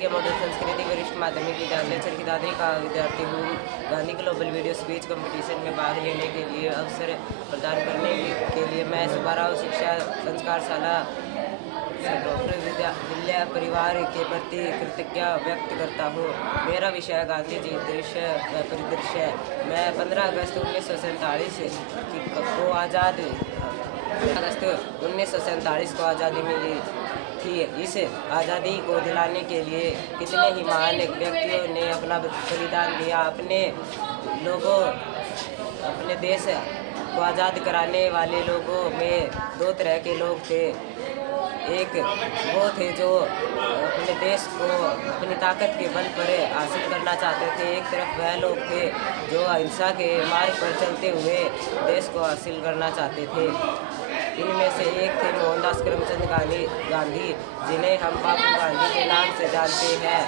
राजकीय मॉडल संस्कृति वरिष्ठ माध्यमिक विद्यालय चरखी दादरी का विद्यार्थी हूँ। Gandhi global video speech competition में भाग लेने के लिए अवसर प्रदान करने के लिए मैं सुब्बाराव शिक्षा संस्कारशाला डॉक्टर विद्या परिवार के प्रति कृतज्ञता व्यक्त करता हूँ। मेरा विषय गांधी जी दृश्य व परिदृश्य है। मैं 15 अगस्त 1947 को आज़ादी मिली थी। इस आज़ादी को दिलाने के लिए कितने ही महान व्यक्तियों ने अपना बलिदान दिया। अपने देश को आज़ाद कराने वाले लोगों में दो तरह के लोग थे। एक वो थे जो अपने देश को अपनी ताकत के बल पर हासिल करना चाहते थे। एक तरफ वह लोग थे जो अहिंसा के मार्ग पर चलते हुए देश को हासिल करना चाहते थे। इनमें से एक थे मोहनदास करमचंद गांधी, जिन्हें हम बापू गांधी के नाम से जानते हैं।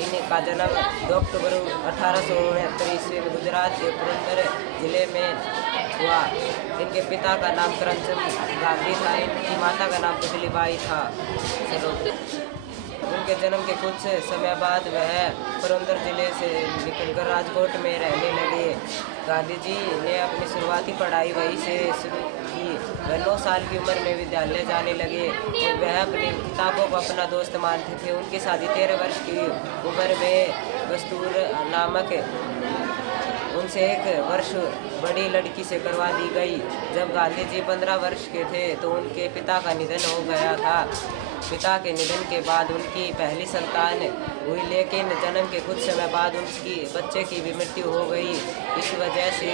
इनका जन्म 2 अक्टूबर 1869 ईस्वी में गुजरात के पुरंदर जिले में हुआ। इनके पिता का नाम करमचंद गांधी था। इनकी माता का नाम पुतलीबाई था। उनके जन्म के कुछ समय बाद वह पुरंदर जिले से निकलकर राजकोट में रहने लगे। गांधी जी ने अपनी शुरुआती पढ़ाई वहीं से शुरू की। वह 9 साल की उम्र में विद्यालय जाने लगे और वह अपनी किताबों को अपना दोस्त मानते थे। उनकी शादी 13 वर्ष की उम्र में कस्तूर नामक उनसे 1 वर्ष बड़ी लड़की से करवा दी गई। जब गांधी जी 15 वर्ष के थे तो उनके पिता का निधन हो गया था। पिता के निधन के बाद उनकी पहली संतान हुई, लेकिन जन्म के कुछ समय बाद उनकी बच्चे की भी मृत्यु हो गई। इस वजह से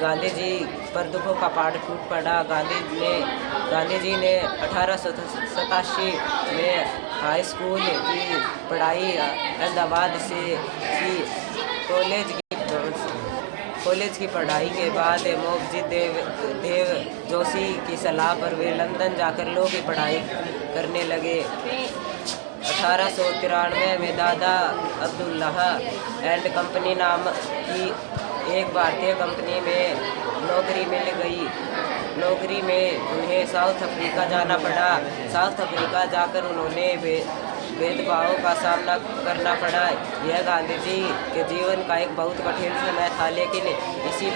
गांधी जी पर दुखों का पहाड़ टूट पड़ा। गांधी जी ने 1887 में हाई स्कूल की पढ़ाई अहमदाबाद से की। कॉलेज की पढ़ाई के बाद मोहब्बत देव जोशी की सलाह पर वे लंदन जाकर लॉ की पढ़ाई करने लगे। 1893 में दादा अब्दुल्लाह एंड कंपनी नाम की एक भारतीय कंपनी में नौकरी मिल गई। नौकरी में उन्हें साउथ अफ्रीका जाना पड़ा। साउथ अफ्रीका जाकर उन्होंने भेदभाव का सामना करना पड़ा। यह गांधी जी के जीवन का एक बहुत कठिन समय था, लेकिन इसी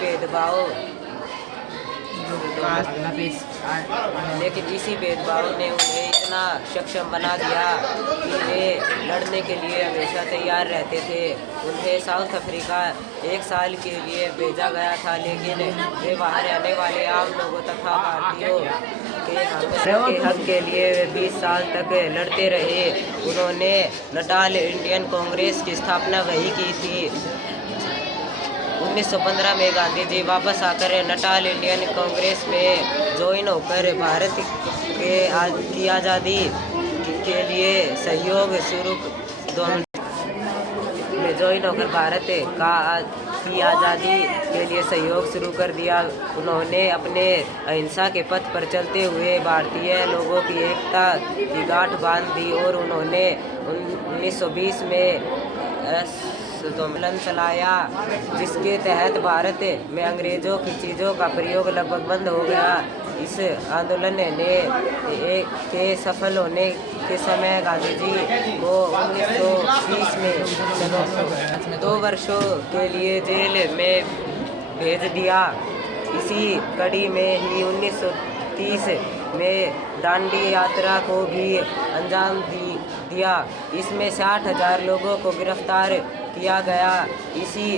भेदभाव ने उन्हें इतना सक्षम बना दिया कि वे लड़ने के लिए हमेशा तैयार रहते थे। उन्हें साउथ अफ्रीका 1 साल के लिए भेजा गया था, लेकिन वे वहाँ रहने वाले आम लोगों तथा भारतीयों के हक के लिए 20 साल तक लड़ते रहे। उन्होंने नटाल इंडियन कांग्रेस की स्थापना वही की थी। 1915 में गांधी जी वापस आकर नटाल इंडियन कांग्रेस में ज्वाइन होकर भारत की आज़ादी के लिए सहयोग शुरू कर दिया। उन्होंने अपने अहिंसा के पथ पर चलते हुए भारतीय लोगों की एकता की गांठ बांध दी और उन्होंने 1920 में आंदोलन चलाया, जिसके तहत भारत में अंग्रेजों की चीज़ों का प्रयोग लगभग बंद हो गया। इस आंदोलन के सफल होने के समय गांधी जी को 1920 में 2 वर्षों के लिए जेल में भेज दिया। इसी कड़ी में ही 1930 में दांडी यात्रा को भी अंजाम दिया। इसमें 60,000 लोगों को गिरफ्तार किया गया। इसी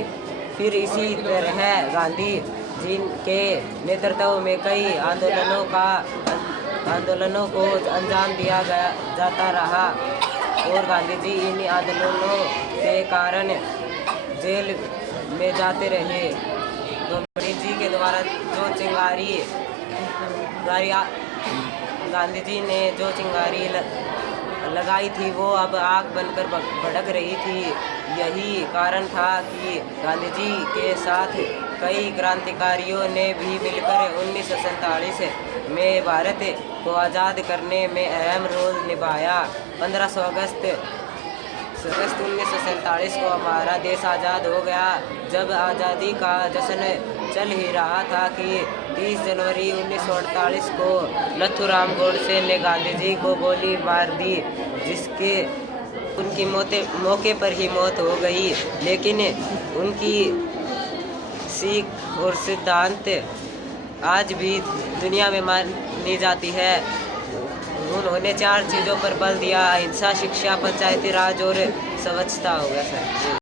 तरह गांधी जी के नेतृत्व में कई आंदोलनों को अंजाम दिया जाता रहा और गांधी जी इन आंदोलनों के कारण जेल में जाते रहे। गांधी जी के द्वारा गांधी जी ने जो चिंगारी लगाई थी वो अब आग बनकर भड़क रही थी। यही कारण था कि गांधी जी के साथ कई क्रांतिकारियों ने भी मिलकर 1947 में भारत को आज़ाद करने में अहम रोल निभाया। 15 अगस्त 1947 को हमारा देश आज़ाद हो गया। जब आज़ादी का जश्न चल ही रहा था कि 30 जनवरी 1948 को नथुराम गोडसे ने गांधी जी को गोली मार दी, जिसके उनकी मौके पर ही मौत हो गई, लेकिन उनकी सीख और सिद्धांत आज भी दुनिया में मानी जाती है। उन्होंने 4 चीज़ों पर बल दिया: अहिंसा, शिक्षा, पंचायती राज और स्वच्छता। हो गया सर।